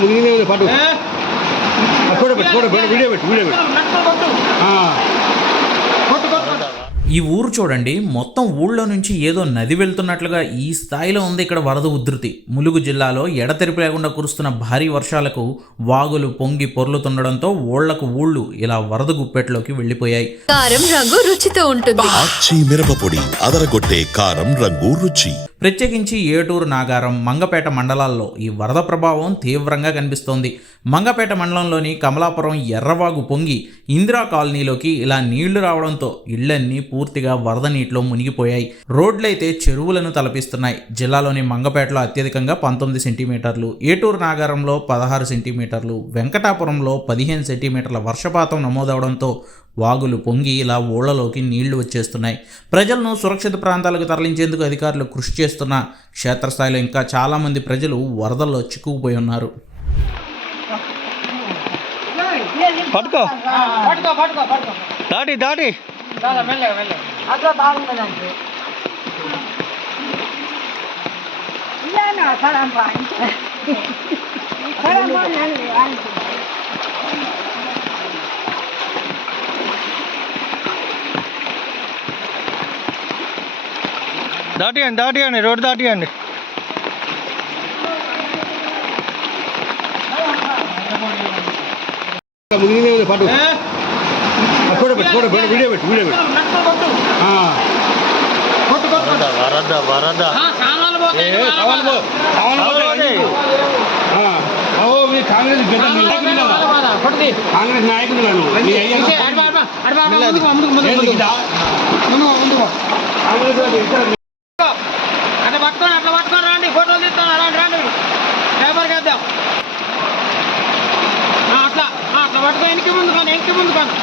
ఉంది వీడియో పెట్టు వీడియో పెట్టు. ఆ. ఈ ఊరు చూడండి మొత్తం ఊళ్ళో నుంచి ఏదో నది వెళ్తున్నట్లుగా ఈ స్థాయిలో ఉంది ఇక్కడ వరద ఉధృతి. ములుగు జిల్లాలో ఎడతెరిపి లేకుండా కురుస్తున్న భారీ వర్షాలకు వాగులు పొంగి పొర్లుతుండడంతో ఊళ్ళకు ఊళ్ళు ఇలా వరద గుప్పెట్లోకి వెళ్ళిపోయాయి. కారం రంగు రుచితో ఉంటుంది. ఆచి మిరపపొడి అదరగొట్టే కారం రంగు రుచి. ప్రత్యేకించి ఏటూరు నాగారం మంగపేట మండలాల్లో ఈ వరద ప్రభావం తీవ్రంగా కనిపిస్తోంది. మంగపేట మండలంలోని కమలాపురం ఎర్రవాగు పొంగి ఇందిరా కాలనీలోకి ఇలా నీళ్ళు రావడంతో ఇళ్ళన్నీ పూర్తిగా వరద నీటిలో మునిగిపోయాయి. రోడ్లైతే చెరువులను తలపిస్తున్నాయి. జిల్లాలోని మంగపేటలో అత్యధికంగా పంతొమ్మిది సెంటీమీటర్లు ఏటూరు నాగారంలో పదహారు సెంటీమీటర్లు వెంకటాపురంలో పదిహేను సెంటీమీటర్ల వర్షపాతం నమోదవడంతో వాగులు పొంగి ఇలా ఊళ్ళలోకి నీళ్ళు వచ్చేస్తున్నాయి. ప్రజలను సురక్షిత ప్రాంతాలకు తరలించేందుకు అధికారులు కృషి చేస్తున్న క్షేత్రస్థాయిలో ఇంకా చాలామంది ప్రజలు వరదల్లో చిక్కుకుపోయి ఉన్నారు. పట్టుకో. దాటి దాటి. అట్లా నేను అనుకుంటా దాటియండి దాటియండి రోడ్డు దాటియండి. మునిగినే ఉంది పట్టు ఫోటో పెట్టు ఫోటో పెట్టు వీడియో పెట్టు. వీడియో. ఓ, మీ కాంగ్రెస్ నాయకుడు? కాంగ్రెస్ వాళ్ళు ఇద్దరు అట్లా పట్టుకొని అట్లా పట్టుకొని రండి ఫోటోలు తీస్తాను రండి రండి పేపర్కి వేద్దాం ఆ, అట్లా ఆ, అట్లా పట్టుకో వెనక్కి ముందు కానీ వెనక్కి ముందు కానీ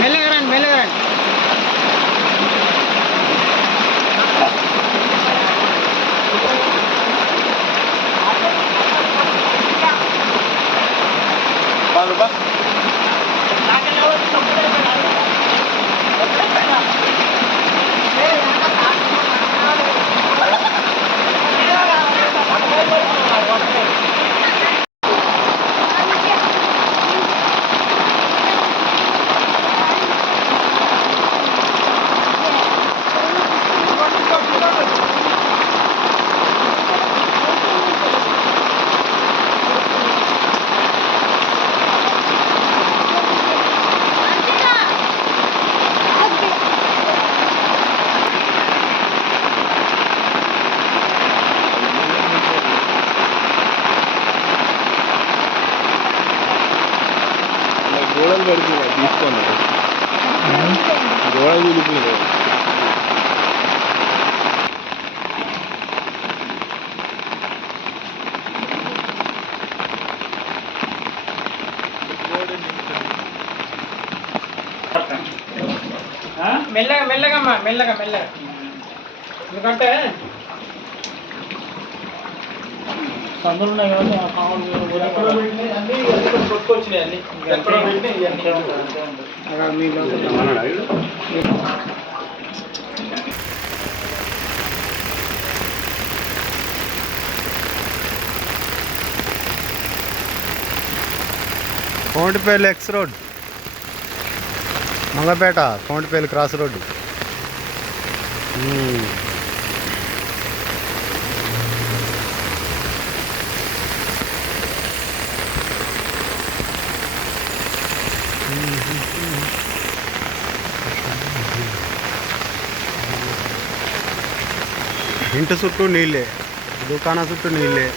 మెల్లగా రండి మెల్లగా రండి తీసుకోండి. గోడ కూలిపోయినాయి మెల్లగా మెల్లగా అమ్మా మెల్లగా మెల్లగా. ఎందుకంటే సందులు ఉన్నాయి కాబట్టి ఆ కావాలి X road. Mangapeta Kontipalli cross road ఇంటి చుట్టూ నీళ్ళే దుకాణం చుట్టూ నీళ్ళే